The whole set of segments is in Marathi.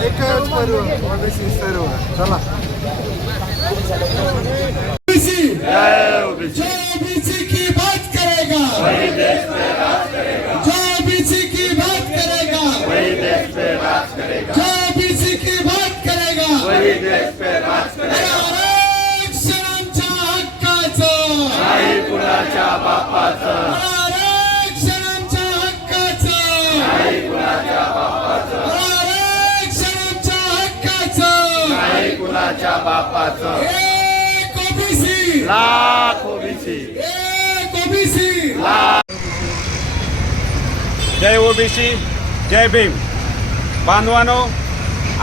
एकच पर्व ओबीसी सर्व चला जो लाख ओबीसी. एक ओबीसी जय ओबीसी जय भीम. बांधवानो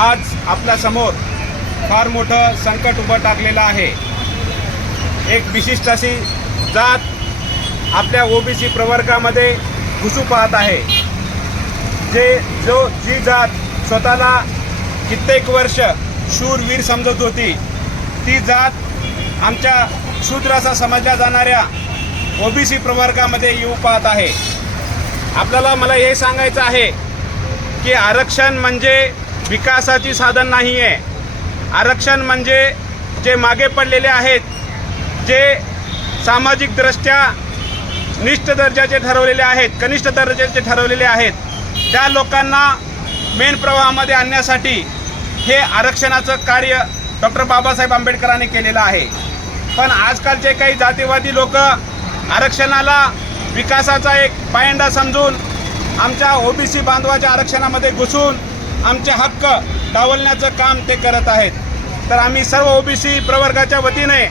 आज आपल्यासमोर फार मोठं संकट उभं टाकलेलं आहे. एक विशिष्ट अशी जात आपल्या ओबीसी प्रवर्गामध्ये घुसू पाहत आहे. जे जो जी जात स्वतःला कित्येक वर्ष शूरवीर समजत होती. ती जात आमच्या शूद्र असा समजल्या जाणाऱ्या ओबीसी प्रवर्गामध्ये येऊ पाहत आहे. आपल्याला मला हे सांगायचं आहे की आरक्षण म्हणजे विकासाची साधन नाही आहे आरक्षण म्हणजे जे मागे पडलेले आहेत जे सामाजिकदृष्ट्या निष्ठ दर्जाचे ठरवलेले आहेत कनिष्ठ दर्जाचे ठरवलेले आहेत त्या लोकांना मेन प्रवाहामध्ये आणण्यासाठी हे आरक्षणाचं कार्य डॉक्टर बाबासाहेब आंबेडकरांनी केलेलं आहे. पण आजकालचे काही जातीवादी लोक आरक्षणाला विकासाचा एक पायंडा समजून आमच्या ओबीसी बांधवाच्या आरक्षणामध्ये घुसून आमचे हक्क डावलण्याचं काम ते करत आहेत. तर आम्ही सर्व ओबीसी प्रवर्गाच्या वतीने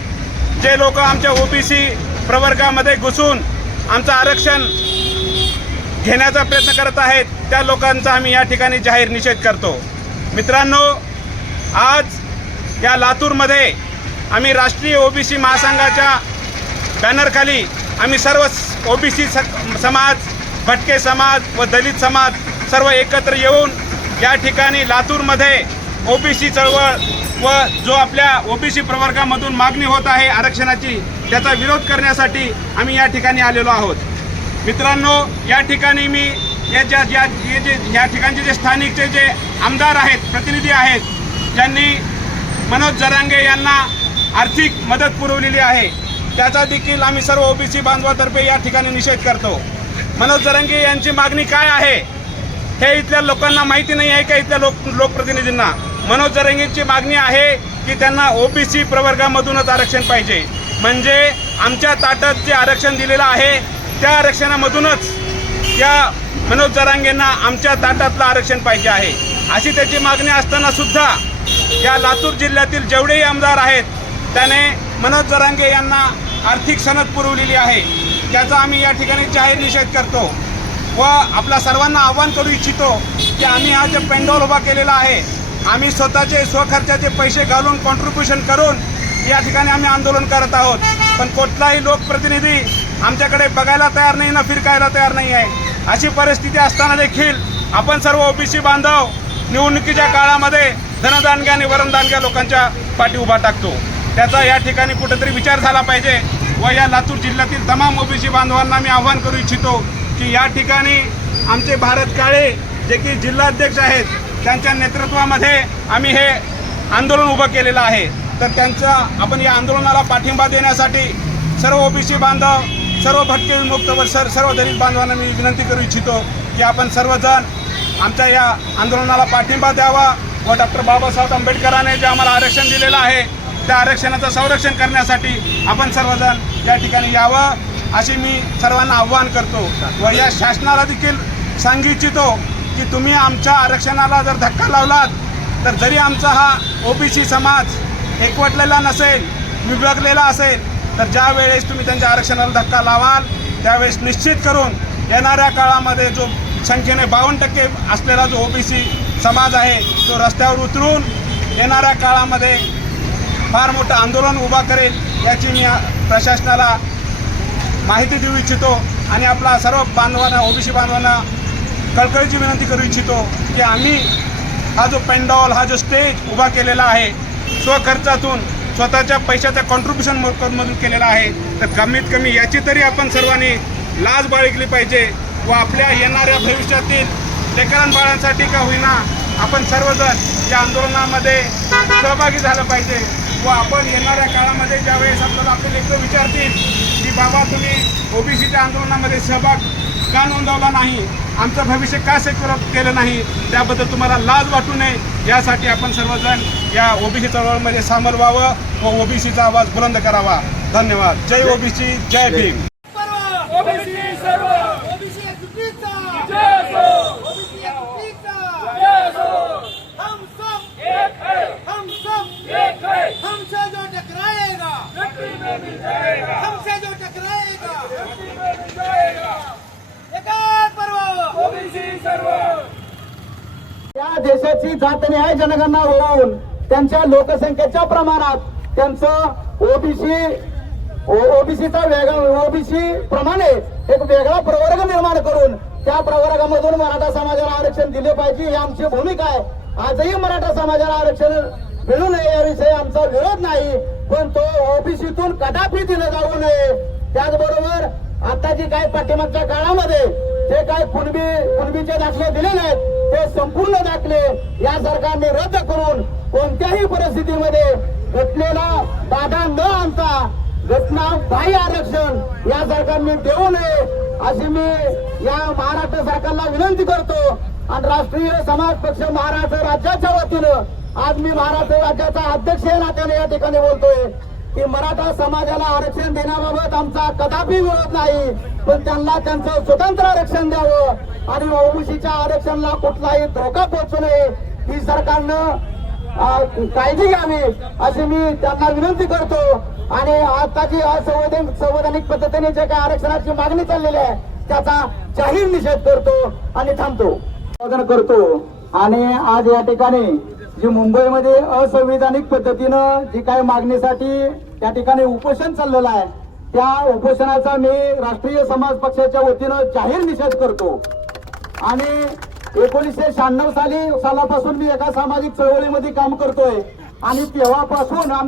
जे लोक आमच्या ओबीसी प्रवर्गामध्ये घुसून आमचं आरक्षण घेण्याचा प्रयत्न करत आहेत त्या लोकांचा आम्ही या ठिकाणी जाहीर निषेध करतो. मित्रांनो आज या लातूरमध्ये आम्ही राष्ट्रीय ओबीसी महासंघाच्या बॅनरखाली आम्ही सर्व ओबीसी समाज भटके समाज व दलित समाज सर्व एकत्र येऊन या ठिकाणी लातूरमध्ये ओबीसी चळवळ व जो आपल्या ओबीसी प्रवर्गामधून मागणी होत आहे आरक्षणाची त्याचा विरोध करण्यासाठी आम्ही या ठिकाणी आलेलो आहोत. मित्रांनो या ठिकाणी मी या ज्या ज्या जे या ठिकाणचे जे स्थानिकचे जे आमदार आहेत प्रतिनिधी आहेत ज्यांनी मनोज जरांगे यांना आर्थिक मदत पुरवलेली आहे त्याचा देखील आम्ही सर्व ओबीसी बांधवातर्फे या ठिकाणी निषेध करतो. मनोज जरांगे यांची मागणी काय आहे हे इथल्या लोकांना माहिती नाही आहे का इथल्या लोक लोकप्रतिनिधींना? मनोज जरांगेंची मागणी आहे की त्यांना ओबीसी प्रवर्गामधूनच आरक्षण पाहिजे. म्हणजे आमच्या ताटात जे आरक्षण दिलेलं आहे त्या आरक्षणामधूनच त्या मनोज जरांगेंना आमच्या ताटातलं आरक्षण पाहिजे आहे. अशी त्याची मागणी असताना सुद्धा या लातूर जिल्ह्यातील जेवढेही आमदार आहेत त्याने मनोज जरांगे यांना आर्थिक सनद पुरवलेली आहे. त्याचा आम्ही या ठिकाणी जाहीर निषेध करतो व आपल्या सर्वांना आव्हान करू इच्छितो की आम्ही हा जे पेंडॉल उभा केलेला आहे आम्ही स्वतःचे स्वखर्चाचे पैसे घालून कॉन्ट्रीब्युशन करून या ठिकाणी आम्ही आंदोलन करत आहोत. पण कुठलाही लोकप्रतिनिधी आमच्याकडे बघायला तयार नाही ना फिरकायला तयार नाही आहे. अशी परिस्थिती असताना देखील आपण सर्व ओबीसी बांधव निवडणुकीच्या काळामध्ये धनदानग्या आणि वरमदानग्या लोकांच्या पाठी उभा टाकतो. त्याचा या ठिकाणी कुठेतरी विचार झाला पाहिजे व या लातूर जिल्ह्यातील तमाम ओबीसी बांधवांना मी आव्हान करू इच्छितो की या ठिकाणी आमचे भारत काळे जे की जिल्हाध्यक्ष आहेत त्यांच्या नेतृत्वामध्ये आम्ही हे आंदोलन उभं केलेलं आहे. तर त्यांच्या आपण या आंदोलनाला पाठिंबा देण्यासाठी सर्व ओबीसी बांधव सर्व भटके विमुक्त व सर सर्व दलित बांधवांना मी विनंती करू इच्छितो की आपण सर्वजण आमच्या या आंदोलनाला पाठिंबा द्यावा. व डॉक्टर बाबासाहेब आंबेडकरांनी जे आम्हाला आरक्षण दिलेलं आहे त्या आरक्षणाचं संरक्षण करण्यासाठी आपण सर्वजण या ठिकाणी यावं अशी मी सर्वांना आव्हान करतो. व या शासनाला देखील सांगू इच्छितो की तुम्ही आमच्या आरक्षणाला जर धक्का लावलात तर जरी आमचा हा ओबीसी समाज एकवटलेला नसेल विभागलेला असेल तर ज्या वेळेस तुम्ही त्यांच्या आरक्षणाला धक्का लावाल त्यावेळेस निश्चित करून येणाऱ्या काळामध्ये जो संख्येने बावन्न टक्के असलेला जो ओबीसी समाज आहे तो रस्त्यावर उतरून येणाऱ्या काळामध्ये फार मोठं आंदोलन उभा करेल याची मी प्रशासनाला माहिती देऊ इच्छितो आणि आपला सर्व बांधवांना ओबीसी बांधवांना कळकळीची विनंती करू इच्छितो की आम्ही हा जो पेंडॉल हा जो स्टेज उभा केलेला आहे स्वखर्चातून स्वतःच्या पैशाच्या कॉन्ट्रीब्युशन मधून केलेला आहे तर कमीत कमी याची तरी आपण सर्वांनी लाज बाळगली पाहिजे व आपल्या येणाऱ्या भविष्यातील लेकरां बाळांसाठी का होईना आपण सर्वजण या आंदोलनामध्ये सहभागी झालं पाहिजे व आपण येणाऱ्या काळामध्ये ज्यावेळेस आपल्याला आपले लेकरं विचारतील की बाबा तुम्ही ओबीसीच्या आंदोलनामध्ये सहभाग का नोंदवला नाही? आमचं भविष्य का सेक्युर केलं नाही? त्याबद्दल तुम्हाला लाज वाटू नये. यासाठी आपण सर्वजण या ओबीसी चळवळीमध्ये सामोर व्हावं व ओबीसीचा आवाज बुलंद करावा. धन्यवाद. जय ओबीसी जय भीम ओबीसी सर्व ओबीसी एकजुटीचा ओबीसी एकजुटीचा हम सब एक है हम सब एक है हमसे जो टकराएगा हमसे जो टकराएगा। एकाच पर्व ओबीसी सर्व या देशाची जात न्याय जनगणना होऊन त्यांच्या लोकसंख्येच्या प्रमाणात त्यांचं ओबीसी ओबीसीचा वेगळा ओबीसी प्रमाणे एक वेगळा प्रवर्ग निर्माण करून त्या प्रवर्गामधून मराठा समाजाला आरक्षण दिले पाहिजे ही आमची भूमिका आहे. आजही मराठा समाजाला आरक्षण मिळू नये याविषयी आमचा विरोध नाही. पण तो ओबीसीतून कदापि दिला जाऊ नये. त्याचबरोबर आता जी काय पाठीमागच्या काळामध्ये जे काय कुणबी कुणबीचे दाखले दिले नाहीत ते संपूर्ण दाखले या सरकारने रद्द करून कोणत्याही परिस्थितीमध्ये घटनेला बाधा न आणता घटना बाह्य आरक्षण या सरकारने देऊ नये अशी मी या महाराष्ट्र सरकारला विनंती करतो. आणि राष्ट्रीय समाज पक्ष महाराष्ट्र राज्याच्या वतीनं आज मी महाराष्ट्र राज्याचा अध्यक्ष या नात्याने या ठिकाणी बोलतोय की मराठा समाजाला आरक्षण देण्याबाबत आमचा कदापि विरोध नाही पण त्यांना त्यांचं स्वतंत्र आरक्षण द्यावं. आणि ओबीसीच्या आरक्षणाला कुठलाही धोका पोहोचू नये ही सरकारनं काळजी घ्यावी अशी मी त्यांना विनंती करतो. आणि आताची असंवैधानिक संवैधानिक पद्धतीने जे काही आरक्षणाची मागणी चाललेली आहे त्याचा जाहीर निषेध करतो आणि थांबतो. करतो. आणि आज या ठिकाणी जी मुंबईमध्ये असंविधानिक पद्धतीनं जी काही मागणीसाठी त्या ठिकाणी उपोषण चाललेलं आहे त्या उपोषणाचा मी राष्ट्रीय समाज पक्षाच्या वतीनं जाहीर निषेध करतो. आणि एकोणीसशे शहाण्णव साली सालापासून मी एका सामाजिक चळवळीमध्ये काम करतोय. आणि तेव्हापासून आम